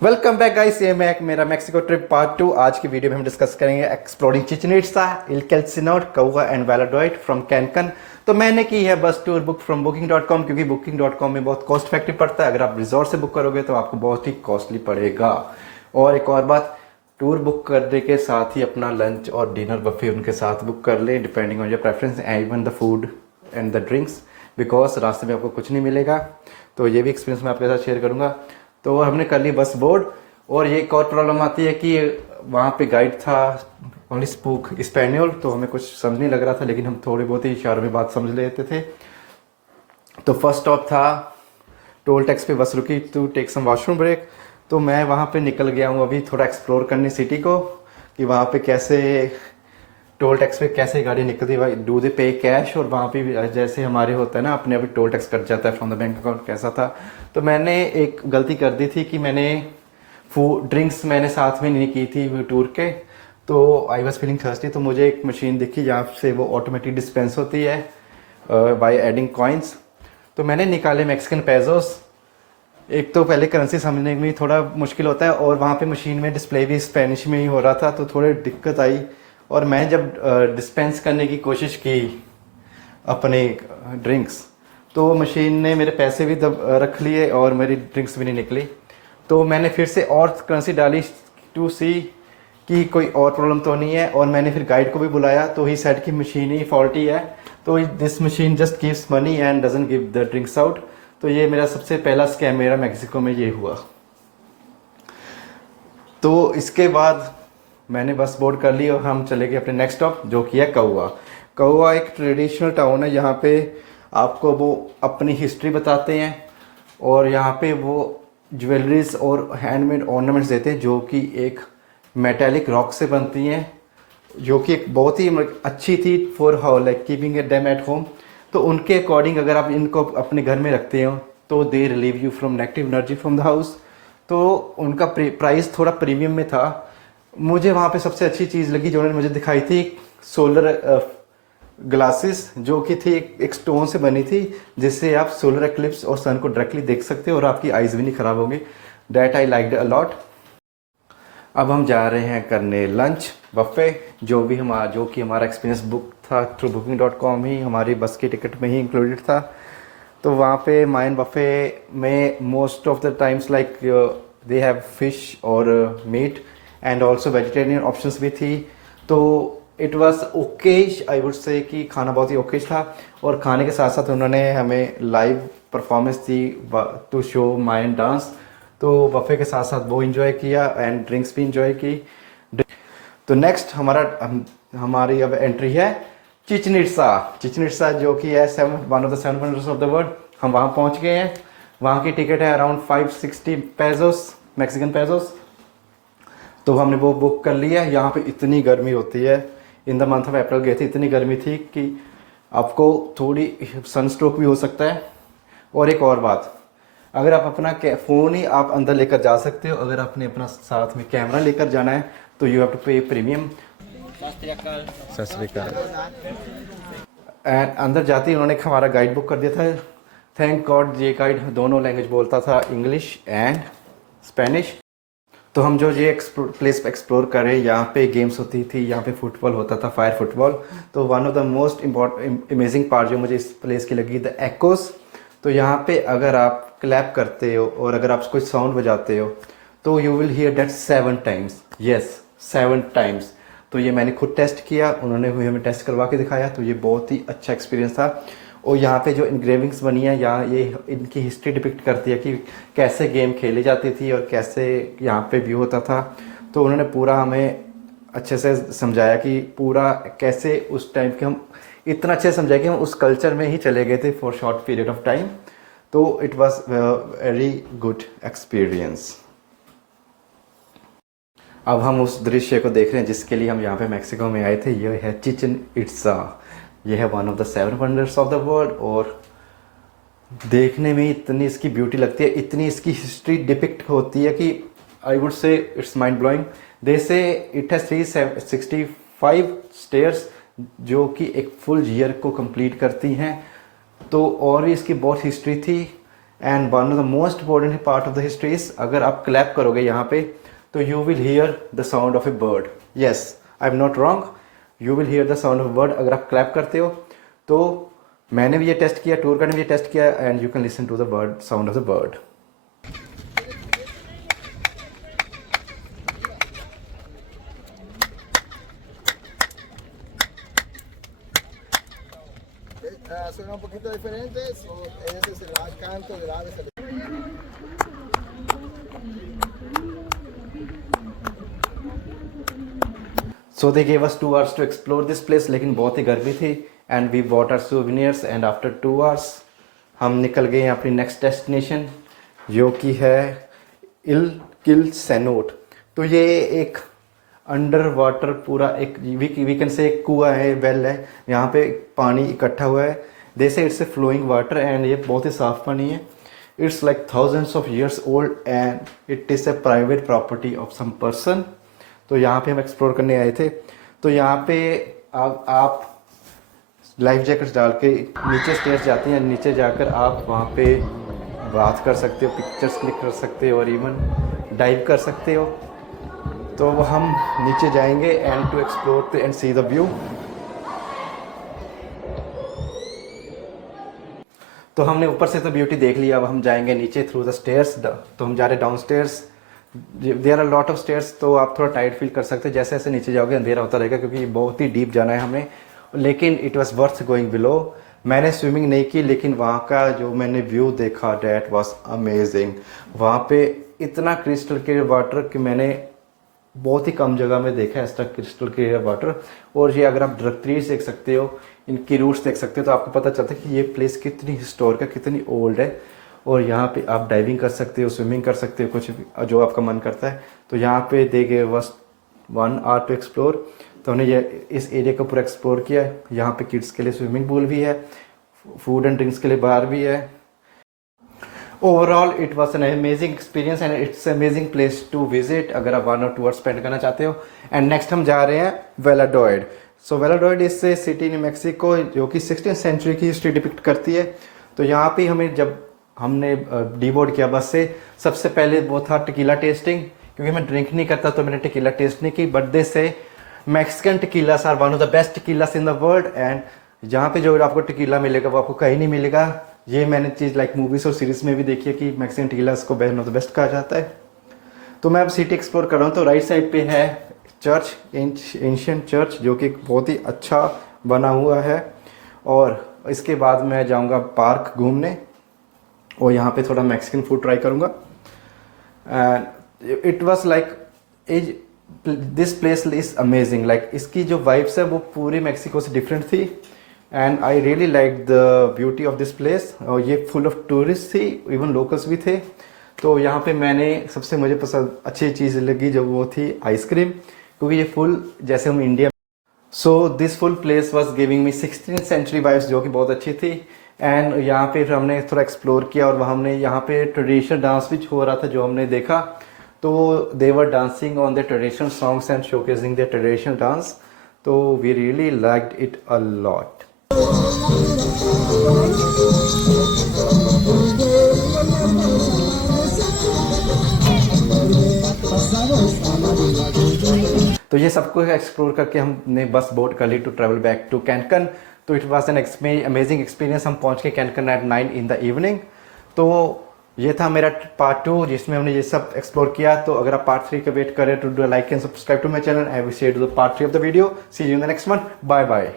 Welcome back guys, ये मैं मेरा मैक्सिको ट्रिप पार्ट 2। आज की वीडियो में हम डिस्कस करेंगे एक्सप्लोरिंग चिचेन इट्जा, इल कैलसिनोट, कौवा एंड वैलाडोइड फ्रॉम कैनकन। तो मैंने की है बस टूर बुक फ्रॉम booking.com, क्योंकि booking.com में बहुत कॉस्ट इफेक्टिव पड़ता है। अगर आप रिजॉर्ट से बुक करोगे तो आपको बहुत ही कॉस्टली पड़ेगा। और एक और बात, टूर बुक करने के साथ ही अपना लंच और डिनर बफे उनके साथ बुक कर ले, depending on your preference, even the food and the drinks, because रास्ते में आपको कुछ नहीं मिलेगा। तो ये भी एक्सपीरियंस मैं आपके साथ शेयर करूंगा। तो हमने कर ली बस बोर्ड। और ये एक और प्रॉब्लम आती है कि वहाँ पे गाइड था ओनली स्पोक स्पेनियल, तो हमें कुछ समझ नहीं लग रहा था, लेकिन हम थोड़ी बहुत ही इशारों में बात समझ लेते थे। तो फर्स्ट स्टॉप था टोल टैक्स पे बस रुकी to take some washroom break. तो मैं वहाँ पे निकल गया हूँ अभी थोड़ा एक्सप्लोर करने सिटी को, कि वहाँ पे कैसे टोल टैक्स पे कैसे गाड़ी निकलती है, डू दे पे कैश, और वहाँ पे भी जैसे हमारे होता है ना अपने अभी टोल टैक्स कट जाता है फ्रॉम द बैंक अकाउंट, कैसा था। तो मैंने एक गलती कर दी थी कि मैंने फूड ड्रिंक्स मैंने साथ में नहीं की थी टूर के। तो आई वॉज फीलिंग थर्स्टी, तो मुझे एक मशीन दिखी जहाँ से वो ऑटोमेटिक डिस्पेंस होती है बाय एडिंग कॉइन्स। तो मैंने निकाले मैक्सिकन पेजोस। एक तो पहले करेंसी समझने में थोड़ा मुश्किल होता है, और वहाँ पे मशीन में डिस्प्ले भी स्पेनिश में ही हो रहा था, तो थोड़ी दिक्कत आई। और मैं जब डिस्पेंस करने की कोशिश की अपने ड्रिंक्स, तो मशीन ने मेरे पैसे भी रख लिए और मेरी ड्रिंक्स भी नहीं निकली। तो मैंने फिर से और करेंसी डाली टू सी कि कोई और प्रॉब्लम तो नहीं है, और मैंने फिर गाइड को भी बुलाया, तो ही सेड कि मशीन ही फॉल्टी है, तो this machine just gives money and doesn't give the drinks out. तो ये मेरा सबसे पहला स्कैम मेरा मैक्सिको में ये हुआ। तो इसके बाद मैंने बस बोर्ड कर ली और हम चले गए अपने नेक्स्ट स्टॉप, जो कि है कौवा। कौवा एक ट्रेडिशनल टाउन है, यहाँ पे आपको वो अपनी हिस्ट्री बताते हैं, और यहाँ पे वो ज्वेलरीज और हैंडमेड ऑर्नामेंट्स देते हैं, जो कि एक मेटेलिक रॉक से बनती हैं, जो कि एक बहुत ही अच्छी थी for how like keeping it them at home. तो उनके अकॉर्डिंग अगर आप इनको अपने घर में रखते हो तो they relieve you from negative energy from the house. तो उनका प्राइस थोड़ा प्रीमियम में था। मुझे वहाँ पे सबसे अच्छी चीज़ लगी जो उन्होंने मुझे दिखाई थी, सोलर ग्लासेस, जो कि थी एक स्टोन से बनी थी, जिससे आप सोलर एक्लिप्स और सन को डायरेक्टली देख सकते हो और आपकी आइज़ भी नहीं ख़राब होंगी। That I liked a lot. अब हम जा रहे हैं करने लंच बफे, जो कि हमारा एक्सपीरियंस बुक था थ्रू booking.com ही, हमारी बस की टिकट में ही इंक्लूडेड था। तो वहाँ पे माइन बफे में most of the times like they have fish और meat and also vegetarian options भी थी। तो it was okayish, I would say कि खाना बहुत ही ओकेश था। और खाने के साथ साथ उन्होंने हमें लाइव परफॉर्मेंस दी टू शो माइन डांस। तो बफे के साथ साथ वो इन्जॉय किया एंड ड्रिंक्स भी इन्जॉय की। तो नेक्स्ट हमारी अब एंट्री है चिचेन इट्जा। चिचेन इट्जा जो कि है one of the 7 wonders of the world. हम वहाँ पहुँच गए हैं। वहाँ की टिकट है अराउंड 560 पेजोस, मैक्सिकन पेजोस। तो हमने वो बुक कर लिया। यहाँ पे इतनी गर्मी होती है, in the month of April गए थे, इतनी गर्मी थी कि आपको थोड़ी सनस्ट्रोक भी हो सकता है। और एक और बात, अगर आप अपना फ़ोन ही आप अंदर लेकर जा सकते हो, अगर आपने अपना साथ में कैमरा लेकर जाना है तो यू हैव टू पे प्रीमियम। सत श्री अकाल। एंड अंदर जाते ही उन्होंने हमारा गाइड बुक कर दिया था। थैंक गॉड ये गाइड दोनों लैंग्वेज बोलता था, इंग्लिश एंड स्पेनिश। तो हम जो ये प्लेस एक्सप्लोर करें, यहाँ पे गेम्स होती थी, यहाँ पे फुटबॉल होता था, फायर फुटबॉल। तो one of the most amazing part जो मुझे इस प्लेस की लगी, द एक्कोस। तो यहाँ पे अगर आप क्लैप करते हो और अगर आप कोई साउंड बजाते हो तो you will hear that 7 times. Yes, 7 times. तो ये मैंने खुद टेस्ट किया, उन्होंने भी हमें टेस्ट करवा के दिखाया। तो ये बहुत ही अच्छा एक्सपीरियंस था। और यहाँ पे जो इनग्रेविंग्स बनी है, यहाँ ये इनकी हिस्ट्री डिपिक्ट करती है कि कैसे गेम खेली जाती थी और कैसे यहाँ पे व्यू होता था। तो उन्होंने पूरा हमें अच्छे से समझाया कि पूरा कैसे उस टाइम के हम इतना अच्छे से समझाया कि हम उस कल्चर में ही चले गए थे for short period of time. तो it was very good experience. अब हम उस दृश्य को देख रहे हैं जिसके लिए हम यहाँ पे मैक्सिको में आए थे। ये है चिचेन इट्जा। ये है one of the 7 wonders of the world. और देखने में इतनी इसकी ब्यूटी लगती है, इतनी इसकी हिस्ट्री डिपिक्ट होती है कि I would say it's mind blowing. They say it has 365 stairs, जो कि एक फुल ईयर को कंप्लीट करती हैं। तो और भी इसकी बहुत हिस्ट्री थी। And one of the most important part of the history is, अगर आप क्लैप करोगे यहाँ पे तो you will hear the sound of A bird. Yes, I am not wrong, you will hear the sound of A bird अगर आप clap करते हो. तो मैंने भी ये टेस्ट किया, टूर गाइड ने भी ये टेस्ट किया, and you can listen to the bird, sound of the bird. Suena un poquito diferente, ese es el canto del ave. So they gave us 2 hours to explore this place, लेकिन बहुत ही गर्मी थी, and we bought our souvenirs, and after 2 hours हम निकल गए अपनी next destination, जो कि है इल किल सेनोट. तो ये एक अंडर वाटर पूरा एक वी कैन से एक कुआं है, वेल है, यहाँ पे पानी इकट्ठा हुआ है. They say it's a flowing water, and ये बहुत ही साफ पानी है. It's like thousands of years old, and it is a private property of some person. तो यहाँ पे हम एक्सप्लोर करने आए थे. तो यहाँ पे आप लाइफ जैकेट्स डाल के नीचे स्टेयर्स जाते हैं, नीचे जाकर आप वहाँ पे बात कर सकते हो, पिक्चर्स क्लिक कर सकते हो, और इवन डाइव कर सकते हो. तो हम नीचे जाएंगे and to explore and see the view. तो हमने ऊपर से तो ब्यूटी देख लिया, अब हम जाएंगे नीचे थ्रू द स्टेयर्स. तो हम जा रहे downstairs. There are lot of stairs, तो आप थोड़ा टाइट फील कर सकते हैं. जैसे जैसे नीचे जाओगे अंधेरा होता रहेगा, क्योंकि बहुत ही डीप जाना है हमें. लेकिन it was worth going below. मैंने स्विमिंग नहीं की, लेकिन वहाँ का जो मैंने व्यू देखा, डैट वॉज अमेजिंग. वहाँ पे इतना क्रिस्टल क्लियर वाटर कि मैंने बहुत ही कम जगह में देखा है इस तरह क्रिस्टल क्लियर वाटर. और ये अगर आप ट्रीज देख सकते हो, इनकी रूट्स देख सकते हो, तो आपको पता चलता है कि ये प्लेस कितनी हिस्टोरिक है, कितनी ओल्ड है. और यहाँ पे आप डाइविंग कर सकते हो, स्विमिंग कर सकते हो, कुछ भी जो आपका मन करता है. तो यहाँ पे दे गए बस 1 आवर टू एक्सप्लोर. तो हमने ये इस एरिया को पूरा एक्सप्लोर किया. यहाँ पे किड्स के लिए स्विमिंग पूल भी है, फूड एंड ड्रिंक्स के लिए बार भी है. Overall it was an amazing experience, and it's amazing place to visit अगर आप 1 और 2 आवर्स स्पेंड करना चाहते हो. एंड नेक्स्ट हम जा रहे हैं Valladolid. So Valladolid is a city in Mexico, जो कि 16th सेंचुरी की हिस्ट्री डिपिक्ट करती है. तो यहाँ पे हमें जब हमने डीबोर्ड किया बस से, सबसे पहले वो था टेकीला टेस्टिंग. क्योंकि मैं ड्रिंक नहीं करता तो मैंने टेकीला टेस्ट नहीं की, but they say Mexican tequilas are one of the best tequilas in the world. And जहाँ पे जो आपको टेकीला मिलेगा वो आपको कहीं नहीं मिलेगा. ये मैंने चीज़ लाइक मूवीज और सीरीज में भी देखी है कि मैक्सिकन टेकीलास को वन ऑफ द बेस्ट कहा जाता है. तो मैं अब सिटी एक्सप्लोर कर रहा हूँ. तो राइट साइड पे है चर्च, एंशिएंट चर्च, जो कि बहुत ही अच्छा बना हुआ है. और इसके बाद मैं जाऊँगा पार्क घूमने, और यहाँ पे थोड़ा मैक्सिकन फूड ट्राई करूँगा. And it was like this place is amazing. Like इसकी जो वाइब्स है वो पूरी मैक्सिको से डिफरेंट थी. And I really like the beauty of this place. और ये फुल ऑफ टूरिस्ट थी, इवन लोकल्स भी थे. तो यहाँ पे मैंने सबसे मुझे पसंद अच्छी चीज़ लगी जो वो थी आइसक्रीम, क्योंकि ये फुल जैसे हम India. So this full place was giving me 16th century vibes, जो कि बहुत अच्छी थी. एंड यहाँ पे फिर हमने थोड़ा एक्सप्लोर किया, और वहाँ हमने यहाँ पे ट्रेडिशनल डांस भी हो रहा था जो हमने देखा. तो they were dancing on the traditional songs and showcasing the traditional dance. तो we really liked it a lot. तो ये सब कुछ एक्सप्लोर करके हमने बस बोर्ड कर ली to travel back to Cancun. तो it was an amazing experience. हम पहुंच के Cancun at 9 in the evening. तो ये था मेरा पार्ट 2 जिसमें हमने ये सब एक्सप्लोर किया. तो अगर आप पार्ट 3 का वेट करें तो do like and subscribe to my channel. I will share to the part 3 of the video. See you in the next one. Bye bye.